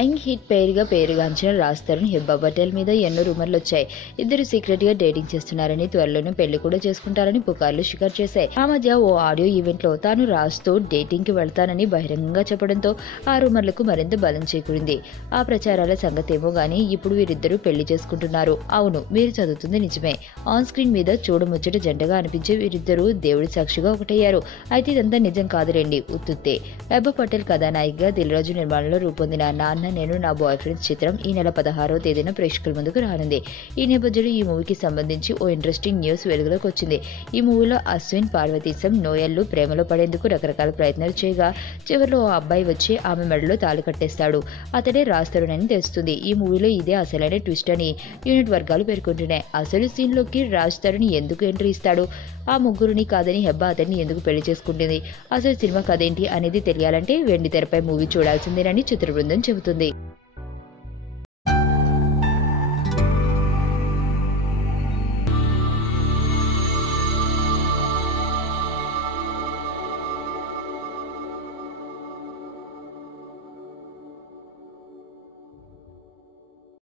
Young hit పేరుగా పేరుగాంచిన రాజ్ తరుణ్ హెబ్బా పటేల్ మీద ఎన్నో రూమర్లు వచ్చాయి. ఇద్దరు సీక్రెట్ గా డేటింగ్ చేస్తున్నారని, త్వరలోనే పెళ్లి కూడా చేసుకుంటారని పుకార్లు షికారు చేశాయి. ఆ మధ్య ఓ ఆడియో ఈవెంట్ లో తాను రాజ్ తో డేటింగ్ కి వెళ్తానని బహిరంగంగా చెప్పడంతో ఆ రూమర్లకు మరింత బలం చేకూరింది. ఆ ప్రచారాల సంగతేమో గానీ ఇప్పుడు వీరిద్దరూ పెళ్లి చేసుకుంటున్నారు. అవును, మీరు చదువుతుంది నిజమే. ఆన్ స్క్రీన్ మీద చూడముచ్చట జంటగా అనిపించే వీరిద్దరూ దేవుడి సాక్షిగా ఒకటయ్యారు. అయితే ఇదంతా నిజం కాదులేండి, ఉత్తుత్తే. హెబ్బా పటేల్ కథానాయికగా దిల్ రాజు నిర్మాణంలో రూపొందిన నాన్న నేను నా బాయ్ ఫ్రెండ్స్ చిత్రం ఈ నెల 16వ తేదీన ప్రేక్షకుల ముందుకు రానుంది. ఈ నేపథ్యంలో ఈ మూవీకి సంబంధించి ఓ ఇంట్రెస్టింగ్ న్యూస్ వెలుగులోకి వచ్చింది. ఈ మూవీలో అశ్విన్, పార్వతీశం, నోయల్లు ప్రేమలో పడేందుకు రకరకాల ప్రయత్నాలు చేయగా చివరిలో ఓ అబ్బాయి వచ్చి ఆమె మెడలో తాళి కట్టేస్తాడు. అతడే రాజ్ తరుణ్ అని తెలుస్తుంది. ఈ మూవీలో ఇదే అసలైన ట్విస్ట్ అని యూనిట్ వర్గాలు పేర్కొంటున్నాయి. అసలు సీన్ లోకి రాజ్ తరుణ్ ఎందుకు ఎంట్రీ ఇస్తాడు? ఆ ముగ్గురుని కాదని హెబ్బా అతన్ని ఎందుకు పెళ్లి చేసుకుంటుంది? అసలు సినిమా కథేంటి అనేది తెలియాలంటే వెండి తెరపై మూవీ చూడాల్సిందేనని చిత్ర బృందం చెబుతుంది.